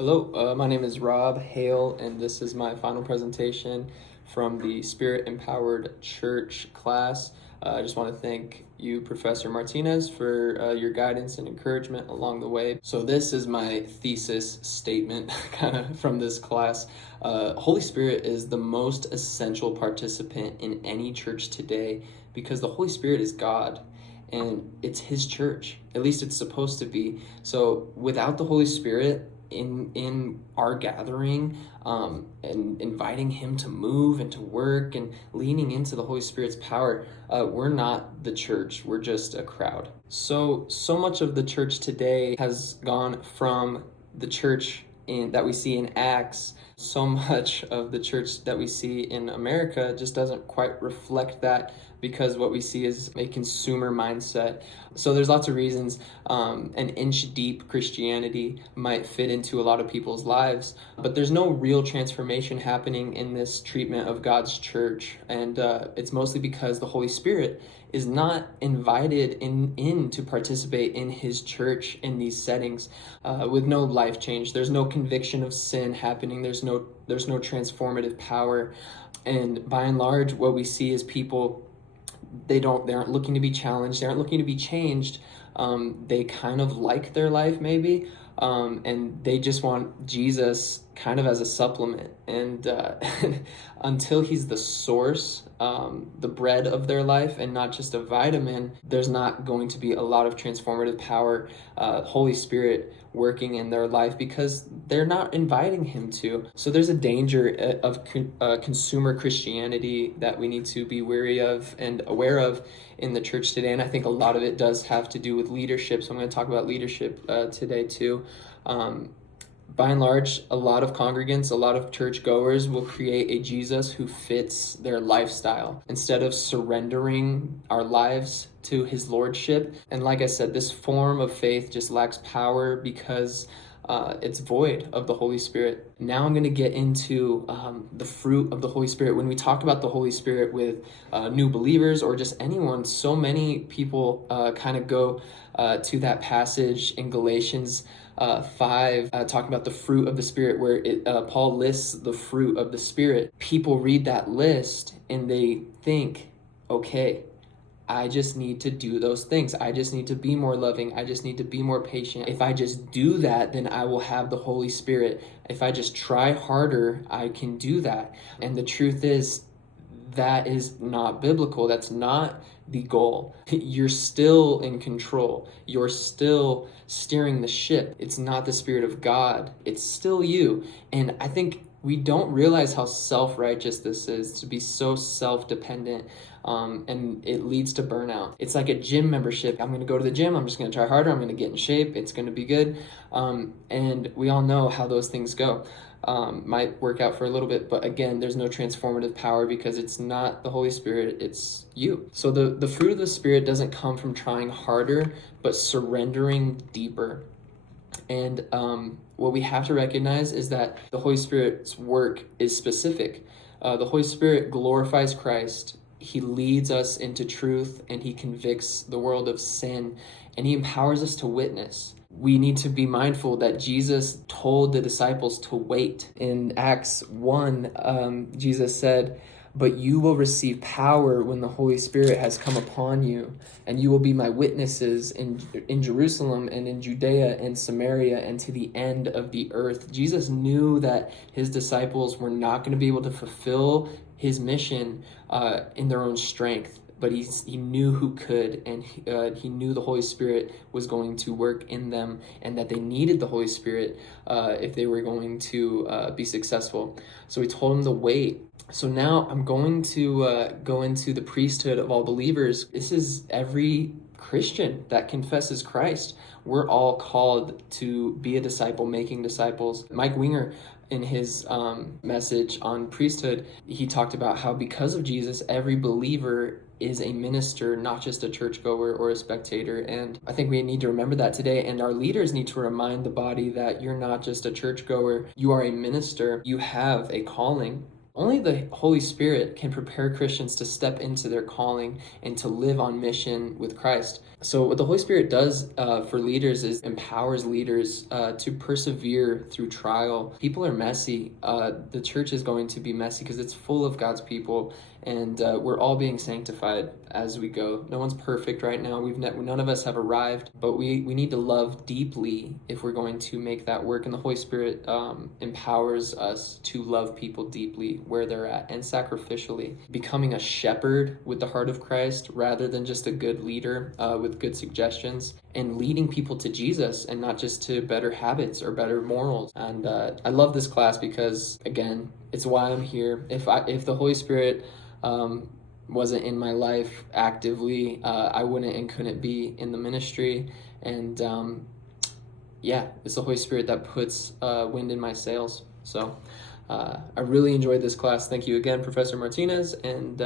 Hello, my name is Rob Hale, and this is my final presentation from the Spirit Empowered Church class. I just want to thank you, Professor Martinez, for your guidance and encouragement along the way. So this is my thesis statement kind of from this class. Holy Spirit is the most essential participant in any church today because the Holy Spirit is God. And it's his church, at least it's supposed to be. So without the Holy Spirit in our gathering, and inviting him to move and to work and leaning into the Holy Spirit's power, we're not the church, we're just a crowd. So much of the church today has gone from the church that we see in Acts. So much of the church that we see in America just doesn't quite reflect that, because what we see is a consumer mindset. So there's lots of reasons an inch deep Christianity might fit into a lot of people's lives, but there's no real transformation happening in this treatment of God's church. And it's mostly because the Holy Spirit is not invited in to participate in his church in these settings, with no life change. There's no conviction of sin happening. There's no transformative power. And by and large, what we see is people, they aren't looking to be challenged. They aren't looking to be changed. They kind of like their life maybe, and they just want Jesus kind of as a supplement. And until he's the source, the bread of their life and not just a vitamin, there's not going to be a lot of transformative power, Holy Spirit working in their life, because they're not inviting him to. So there's a danger of consumer Christianity that we need to be wary of and aware of in the church today. And I think a lot of it does have to do with leadership. So I'm going to talk about leadership today too. By and large, a lot of congregants, a lot of churchgoers will create a Jesus who fits their lifestyle instead of surrendering our lives to his lordship. And like I said, this form of faith just lacks power because it's void of the Holy Spirit. Now I'm going to get into the fruit of the Holy Spirit. When we talk about the Holy Spirit with new believers or just anyone, so many people kind of go to that passage in Galatians 5, talking about the fruit of the Spirit, where Paul lists the fruit of the Spirit. People read that list and they think, okay, I just need to do those things. I just need to be more loving. I just need to be more patient. If I just do that, then I will have the Holy Spirit. If I just try harder, I can do that. And the truth is, that is not biblical. That's not the goal. You're still in control. You're still steering the ship. It's not the Spirit of God. It's still you. And I think we don't realize how self-righteous this is, to be so self-dependent, and it leads to burnout. It's like a gym membership. I'm going to go to the gym. I'm just going to try harder. I'm going to get in shape. It's going to be good. And we all know how those things go. Might work out for a little bit, but again, there's no transformative power because it's not the Holy Spirit, it's you. So the fruit of the Spirit doesn't come from trying harder, but surrendering deeper. And what we have to recognize is that the Holy Spirit's work is specific. The Holy Spirit glorifies Christ. He leads us into truth, and he convicts the world of sin, and he empowers us to witness. We need to be mindful that Jesus told the disciples to wait. In Acts 1, Jesus said, "But you will receive power when the Holy Spirit has come upon you, and you will be my witnesses in Jerusalem and in Judea and Samaria and to the end of the earth." Jesus knew that his disciples were not going to be able to fulfill his mission in their own strength. But he knew who could, and he knew the Holy Spirit was going to work in them, and that they needed the Holy Spirit if they were going to be successful. So he told them to wait. So now I'm going to go into the priesthood of all believers. This is every Christian that confesses Christ. We're all called to be a disciple, making disciples. Mike Winger, in his message on priesthood, he talked about how because of Jesus, every believer is a minister, not just a churchgoer or a spectator. And I think we need to remember that today. And our leaders need to remind the body that you're not just a churchgoer, you are a minister. You have a calling. only the Holy Spirit can prepare Christians to step into their calling and to live on mission with Christ. So what the Holy Spirit does for leaders is empowers leaders to persevere through trial. People are messy. The church is going to be messy because it's full of God's people, and we're all being sanctified as we go. No one's perfect right now. None of us have arrived, but we need to love deeply if we're going to make that work. And the Holy Spirit empowers us to love people deeply where they're at and sacrificially, becoming a shepherd with the heart of Christ rather than just a good leader with good suggestions, and leading people to Jesus and not just to better habits or better morals. And I love this class because, again, it's why I'm here. If the Holy Spirit wasn't in my life actively, I wouldn't and couldn't be in the ministry. And it's the Holy Spirit that puts wind in my sails. So I really enjoyed this class. Thank you again, Professor Martinez. And